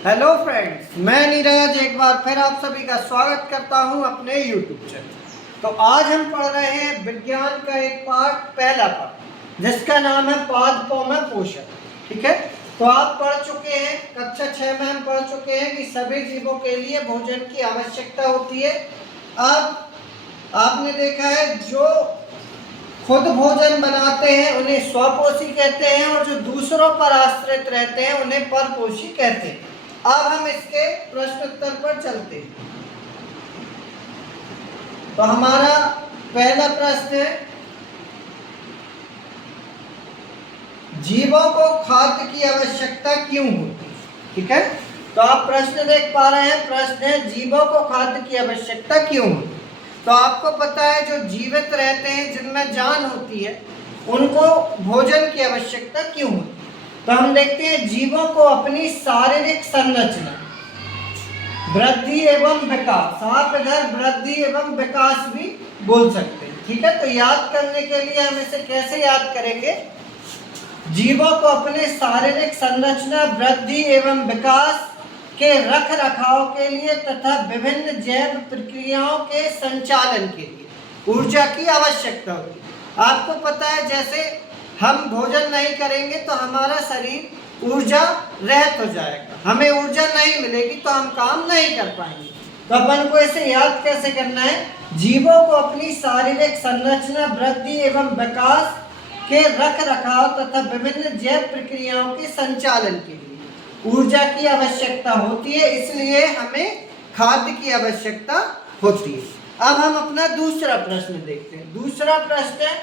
Hello friends, मैं नीरज एक बार फिर आप सभी का स्वागत करता हूं अपने यूट्यूब चैनल। तो आज हम पढ़ रहे हैं विज्ञान का एक पाठ, पहला पाठ जिसका नाम है पादपों में पोषण। ठीक है, तो आप पढ़ चुके हैं, कक्षा 6 में हम पढ़ चुके हैं कि सभी जीवों के लिए भोजन की आवश्यकता होती है। अब आपने देखा है जो खुद भोजन बनाते हैं उन्हें स्वपोषी कहते हैं और जो दूसरों पर आश्रित रहते हैं उन्हें परपोषी कहते हैं। अब हम इसके प्रश्न उत्तर पर चलते हैं। तो हमारा पहला प्रश्न है, जीवों को खाद्य की आवश्यकता क्यों होती है? ठीक है, तो आप प्रश्न देख पा रहे हैं। प्रश्न है, जीवों को खाद्य की आवश्यकता क्यों होती है? तो आपको पता है जो जीवित रहते हैं, जिनमें जान होती है, उनको भोजन की आवश्यकता क्यों होती है? तो हम देखते हैं जीवों को अपनी शारीरिक संरचना, वृद्धि एवं विकास, आप इधर वृद्धि एवं विकास भी बोल सकते हैं। ठीक है, तो याद करने के लिए हम इसे कैसे याद करेंगे? जीवों को अपने शारीरिक संरचना, वृद्धि एवं विकास के रख रखाव के लिए तथा विभिन्न जैव प्रक्रियाओं के संचालन के लिए ऊर्जा की आवश्यकता होती है। आपको पता है जैसे हम भोजन नहीं करेंगे तो हमारा शरीर ऊर्जा रहित हो जाएगा, हमें ऊर्जा नहीं मिलेगी तो हम काम नहीं कर पाएंगे। तो अपन को इसे याद कैसे करना है? जीवों को अपनी शारीरिक संरचना, वृद्धि एवं विकास के रख रखाव तथा विभिन्न जैव प्रक्रियाओं के संचालन के लिए ऊर्जा की आवश्यकता होती है, इसलिए हमें खाद्य की आवश्यकता होती है। अब हम अपना दूसरा प्रश्न देखते हैं। दूसरा प्रश्न है,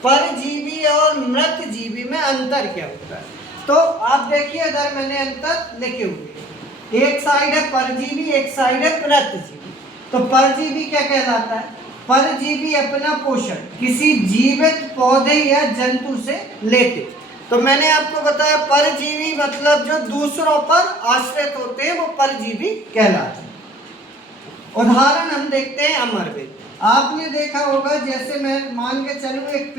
परजीवी और मृत जीवी में अंतर क्या होता है? तो आप देखिए इधर मैंने अंतर लिखे हुए, एक साइड है परजीवी, एक साइड है मृत जीवी। तो परजीवी क्या कहलाता है? परजीवी अपना पोषण किसी जीवित पौधे या जंतु से लेते। तो मैंने आपको बताया परजीवी मतलब जो दूसरों पर आश्रित होते हैं वो परजीवी कहलाते हैं। उदाहरण हम देखते हैं अमरवेल। आपने देखा होगा, जैसे मैं मान के चलूं एक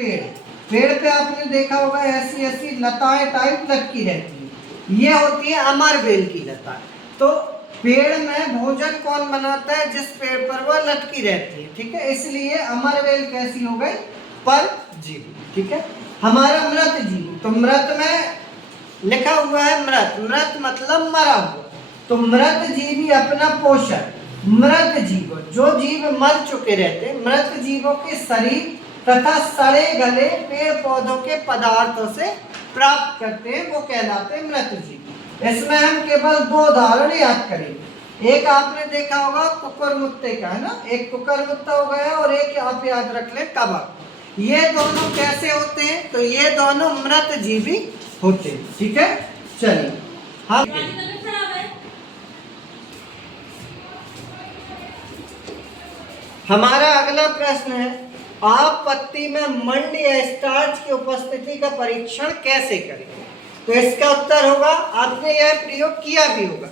पेड़ पे आपने देखा होगा ऐसी ऐसी लताएं टाइप लटकी रहती है, ये होती है अमरवेल की लताएं। तो पेड़ में भोजन कौन बनाता है? जिस पेड़ पर वह लटकी रहती है। ठीक है, इसलिए अमरवेल कैसी हो गई? परजीवी। ठीक है, हमारा मृत जीव, तो मृत में लिखा हुआ है मृत, मृत मतलब मरा हुआ। तो मृत जीवी अपना पोषण, मृत जीव जो जीव मर चुके रहते हैं, मृत जीवों के शरीर तथा सड़े गले पेड़ पौधों के पदार्थों से प्राप्त करते हैं, वो कहलाते हैं मृत जीव। इसमें हम केवल दो उदाहरण याद करेंगे। एक आपने देखा होगा कुकुरमुत्ते का, है ना, एक कुकुरमुत्ता हो गया और एक आप याद रख लें कबक। ये दोनों कैसे होते हैं? तो ये दोनों मृत जीवी होते हैं। ठीक है, चलिए हम हमारा अगला प्रश्न है, आप पत्ती में मंड या स्टार्च की उपस्थिति का परीक्षण कैसे करेंगे? तो इसका उत्तर होगा, आपने यह प्रयोग किया भी होगा।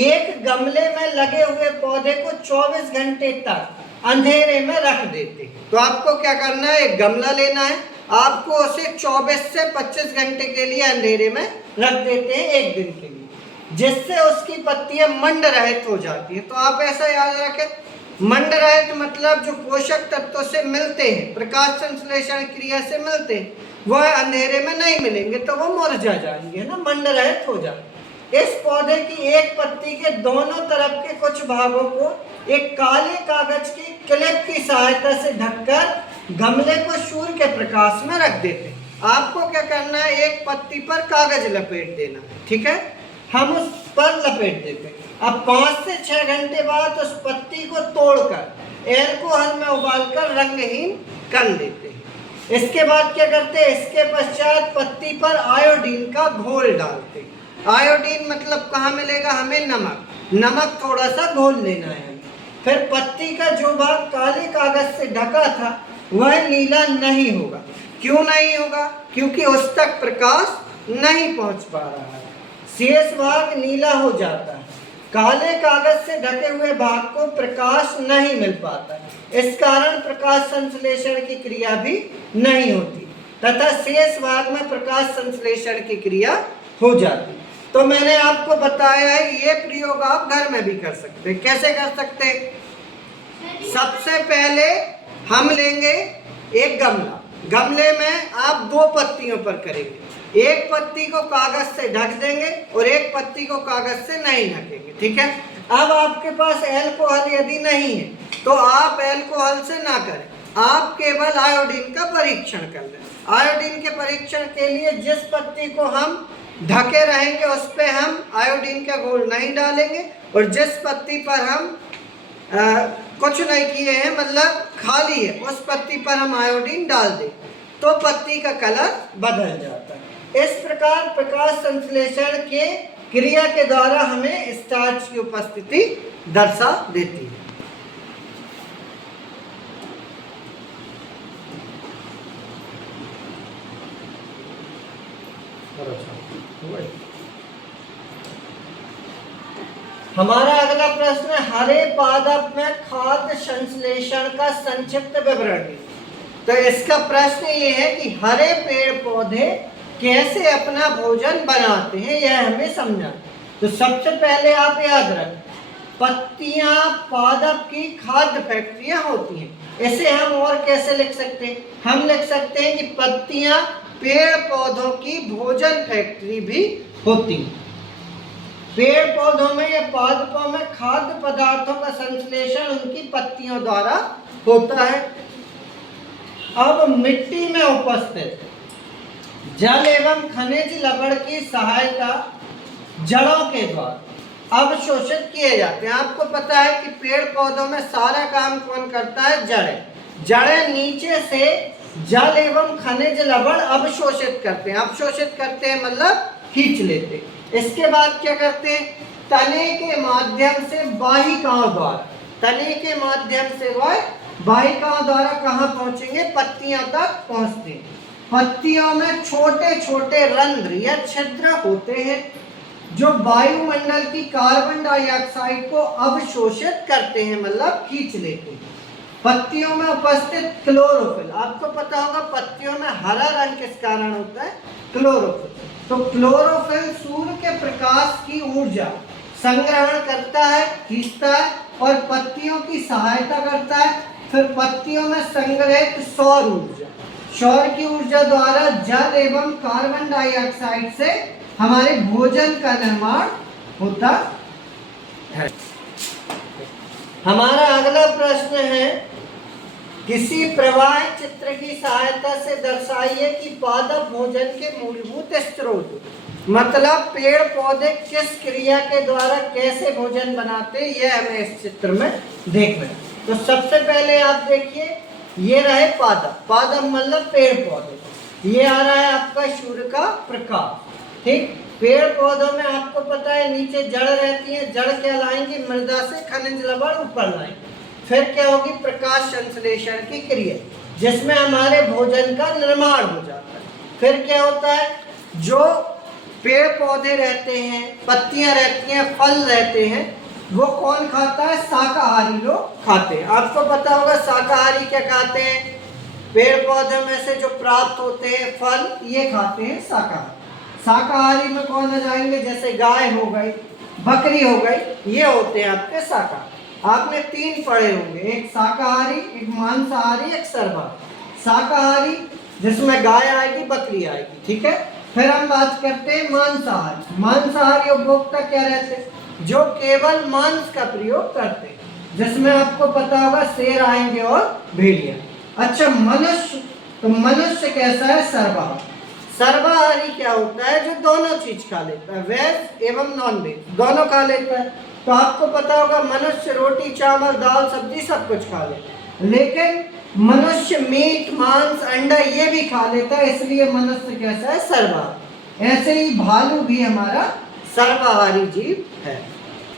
एक गमले में लगे हुए पौधे को 24 घंटे तक अंधेरे में रख देते हैं। तो आपको क्या करना है? एक गमला लेना है, आपको उसे 24 से 25 घंटे के लिए अंधेरे में रख देते हैं, एक दिन के लिए, जिससे उसकी पत्तियां मंड रहित हो जाती है। तो आप ऐसा याद रखें, मंड रहित मतलब जो पोषक तत्वों से मिलते हैं, प्रकाश संश्लेषण क्रिया से मिलते हैं, वह अंधेरे में नहीं मिलेंगे तो वो मुरझा जाएंगे ना, मंड रहित हो जाएंगे। इस पौधे की एक पत्ती के दोनों तरफ के कुछ भागों को एक काले कागज की क्लिप की सहायता से ढककर गमले को सूर्य के प्रकाश में रख देते हैं। आपको क्या करना है? एक पत्ती पर कागज लपेट देना है। ठीक है, हम उस पर लपेट देते हैं। अब 5 से 6 घंटे बाद उस पत्ती को तोड़कर एल्कोहल में उबालकर रंगहीन कर लेते हैं। इसके बाद क्या करते हैं? इसके पश्चात पत्ती पर आयोडीन का घोल डालते हैं। आयोडीन मतलब कहाँ मिलेगा? हमें नमक, नमक थोड़ा सा घोल लेना है। फिर पत्ती का जो भाग काले कागज से ढका था वह नीला नहीं होगा। क्यों नहीं होगा? क्योंकि उस तक प्रकाश नहीं पहुंच पा रहा है, शेष भाग नीला हो जाता है। काले कागज से ढके हुए भाग को प्रकाश नहीं मिल पाता है, इस कारण प्रकाश संश्लेषण की क्रिया भी नहीं होती तथा शेष भाग में प्रकाश संश्लेषण की क्रिया हो जाती। तो मैंने आपको बताया है ये प्रयोग आप घर में भी कर सकते हैं। कैसे कर सकते हैं? सबसे पहले हम लेंगे एक गमला, गमले में आप 2 पत्तियों पर करेंगे, एक पत्ती को कागज से ढक देंगे और एक पत्ती को कागज से नहीं ढकेंगे, ठीक है। अब आपके पास अल्कोहल यदि नहीं है तो आप अल्कोहल से ना करें, आप केवल आयोडीन का परीक्षण कर लें। आयोडीन के परीक्षण के लिए जिस पत्ती को हम ढके रहेंगे उस पे हम आयोडीन का घोल नहीं डालेंगे, और जिस पत्ती पर हम कुछ नहीं किए हैं, मतलब खाली है, उस पत्ती पर हम आयोडीन डाल दें तो पत्ती का कलर बदल जाता है। इस प्रकार प्रकाश संश्लेषण के क्रिया के द्वारा हमें स्टार्च की उपस्थिति दर्शा देती है। हमारा अगला प्रश्न है, हरे पादप में खाद्य संश्लेषण का संक्षिप्त विवरण है। तो इसका प्रश्न ये है कि हरे पेड़ पौधे कैसे अपना भोजन बनाते हैं, यह हमें समझना। तो सबसे पहले आप याद रखें, पत्तियां पादप की खाद्य फैक्ट्रियां होती हैं। इसे हम और कैसे लिख सकते हैं? हम लिख सकते हैं कि पत्तियां पेड़ पौधों की भोजन फैक्ट्री भी होती हैं। पेड़ पौधों में या पादपों में खाद्य पदार्थों का संश्लेषण उनकी पत्तियों द्वारा होता है। अब मिट्टी में उपस्थित जल एवं खनिज लवण की सहायता जड़ों के द्वारा अवशोषित किए जाते हैं। आपको पता है कि पेड़ पौधों में सारा काम कौन करता है? जड़ें। जड़ें नीचे से जल एवं खनिज लवण अवशोषित करते हैं। अवशोषित करते हैं मतलब खींच लेते हैं। इसके बाद क्या करते हैं? तने के माध्यम से वाहिकाओं द्वारा, तने के माध्यम से वह वाहिकाओं द्वारा कहाँ पहुंचेंगे? पत्तियों तक पहुंचते हैं। पत्तियों में छोटे छोटे रंध्र या छिद्र होते हैं जो वायुमंडल की कार्बन डाइऑक्साइड को अवशोषित करते हैं, मतलब खींच लेते हैं। पत्तियों में उपस्थित क्लोरोफिल, आपको पता होगा पत्तियों में हरा रंग किस कारण होता है? क्लोरोफिल। तो क्लोरोफिल सूर्य के प्रकाश की ऊर्जा संग्रहण करता है, खींचता है और पत्तियों की सहायता करता है। फिर पत्तियों में संग्रहित सौर ऊर्जा, सौर की ऊर्जा द्वारा जल एवं कार्बन डाइऑक्साइड से हमारे भोजन का निर्माण होता है। हमारा अगला प्रश्न है, किसी प्रवाह चित्र की सहायता से दर्शाइए कि पादप भोजन के मूलभूत स्रोत, मतलब पेड़ पौधे किस क्रिया के द्वारा कैसे भोजन बनाते हैं, यह हमें इस चित्र में देखना है। तो सबसे पहले आप देखिए, ये रहे पादप। पादप मतलब पेड़ पौधे। ये आ रहा है आपका सूर्य का प्रकाश, ठीक। पेड़ पौधों में आपको पता है नीचे जड़ रहती है, जड़ क्या लाएंगी? मृदा से खनिज लवण ऊपर लाएंगे। फिर क्या होगी? प्रकाश संश्लेषण की क्रिया, जिसमें हमारे भोजन का निर्माण हो जाता है। फिर क्या होता है? जो पेड़ पौधे रहते हैं, पत्तियां रहती हैं, फल रहते हैं, वो कौन खाता है? शाकाहारी लोग खाते हैं। आपको पता होगा शाकाहारी क्या खाते हैं? पेड़ पौधे में से जो प्राप्त होते हैं फल, ये खाते हैं शाकाहारी। शाकाहारी में कौन आ जाएंगे? जैसे गाय हो गई, बकरी हो गई, ये होते हैं आपके शाकाहारी। आपने 3 पढ़े होंगे, एक शाकाहारी, एक मांसाहारी, एक सर्वाहारी। शाकाहारी जिसमें गाय आएगी, बकरी आएगी, ठीक है। फिर हम बात करते हैं मांसाहारी। मांसाहारी उपभोक्ता क्या रहते हैं? जो केवल मांस का प्रयोग करते हैं, जिसमें आपको पता होगा शेर आएंगे और भेड़िया। अच्छा, मनुष्य, तो मनुष्य कैसा है? सर्वाहारी। सर्वाहारी क्या होता है? जो दोनों चीज खा लेता है, वेज एवं नॉन वेज दोनों खा लेता है। तो आपको पता होगा मनुष्य रोटी चावल दाल सब्जी सब कुछ खा लेता है, लेकिन मनुष्य मीट मांस अंडा ये भी खा लेता है, इसलिए मनुष्य कैसा है? सर्वाहारी। ऐसे ही भालू भी हमारा सर्वाहारी जीव है।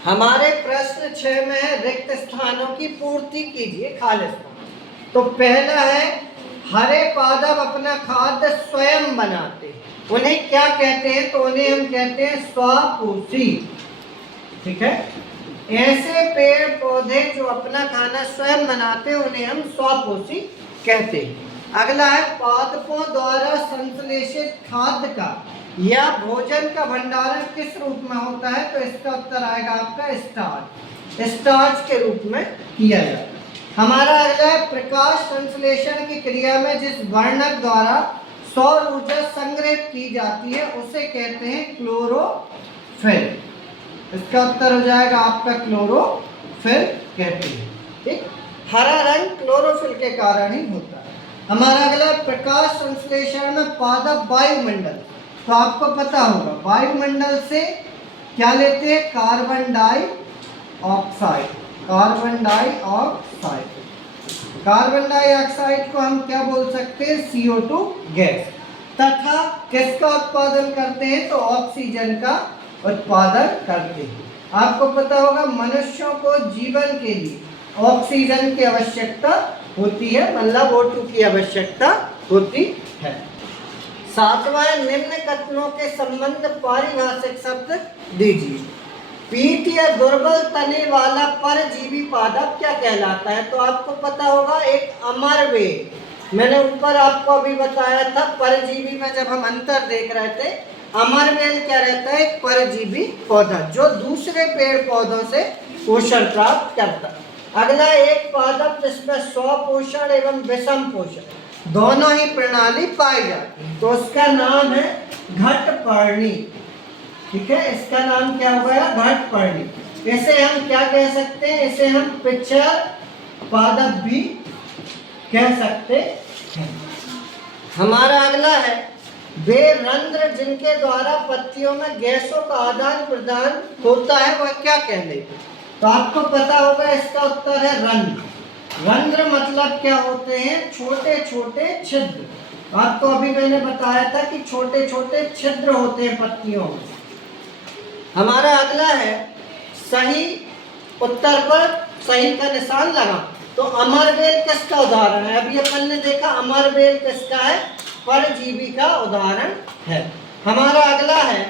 हमारे प्रश्न 6 में है, रिक्त स्थानों की पूर्ति कीजिए, खाली स्थान। तो पहला है, हरे पादप अपना खाद्य स्वयं बनाते हैं। उन्हें क्या कहते हैं? तो उन्हें हम कहते हैं स्वपोषी, ठीक है। ऐसे पेड़ पौधे जो अपना खाना स्वयं बनाते हैं उन्हें हम स्वपोषी कहते हैं। अगला है पादपों द्वारा संश्लेषित खाद्य का या भोजन का भंडारण किस रूप में होता है? तो इसका उत्तर आएगा आपका स्टार्च। स्टार्च के रूप में किया जाता है। हमारा अगला है प्रकाश संश्लेषण की क्रिया में जिस वर्णक द्वारा सौर ऊर्जा संग्रहित की जाती है उसे कहते हैं क्लोरोफिल। इसका उत्तर हो जाएगा आपका क्लोरोफिल कहते हैं। ठीक, हरा रंग क्लोरोफिल के कारण ही होता है। हमारा अगला प्रकाश संश्लेषण में पादप वायुमंडल, तो आपको पता होगा वायुमंडल से क्या लेते हैं? Carbon dioxide. Carbon dioxide, carbon dioxide को हम क्या बोल सकते हैं? CO2 gas. तथा किसका उत्पादन करते हैं? तो ऑक्सीजन का उत्पादन करते हैं। आपको पता होगा मनुष्यों को जीवन के लिए ऑक्सीजन की आवश्यकता होती है, मतलब O2 की आवश्यकता होती है। सातवां, निम्न कथनों के संबंध पारिभाषिक शब्द दीजिए। पीठ या दुर्बल तने वाला परजीवी पादप क्या कहलाता है? तो आपको पता होगा एक अमरवेल। मैंने ऊपर आपको अभी बताया था परजीवी में जब हम अंतर देख रहे थे, अमरवेल क्या रहता है? एक परजीवी पौधा जो दूसरे पेड़ पौधों से पोषण प्राप्त करता है। अगला एक पादप जिसमें स्वपोषण एवं विषम पोषण दोनों ही प्रणाली पाई जाती है, तो उसका नाम है घटपर्णी। ठीक है, इसका नाम क्या हो गया? घटपर्णी। इसे हम क्या कह सकते हैं? इसे हम पिचर पादप भी कह सकते हैं। हमारा अगला है वे रंध्र जिनके द्वारा पत्तियों में गैसों का आदान प्रदान होता है वह क्या कहलाते? तो आपको पता होगा इसका उत्तर है रंध्र। रंध्र मतलब क्या होते हैं? छोटे छोटे छिद्र। आपको अभी मैंने बताया था कि छोटे छोटे छिद्र होते हैं पत्तियों में। हमारा अगला है सही उत्तर पर सही का निशान लगा। तो अमरवेल किसका उदाहरण है? अभी अपन ने देखा अमरवेल किसका है? परजीवी का उदाहरण है। हमारा अगला है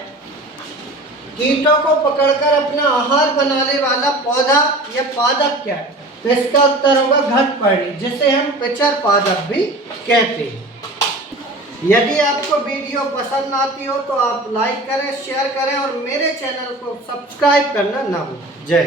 कीटों को पकड़कर अपना आहार बनाने वाला पौधा या पादप क्या है? तो इसका उत्तर होगा घटपर्णी, जिसे हम पिचर पादप भी कहते हैं। यदि आपको वीडियो पसंद आती हो तो आप लाइक करें, शेयर करें और मेरे चैनल को सब्सक्राइब करना ना भूलें। जय।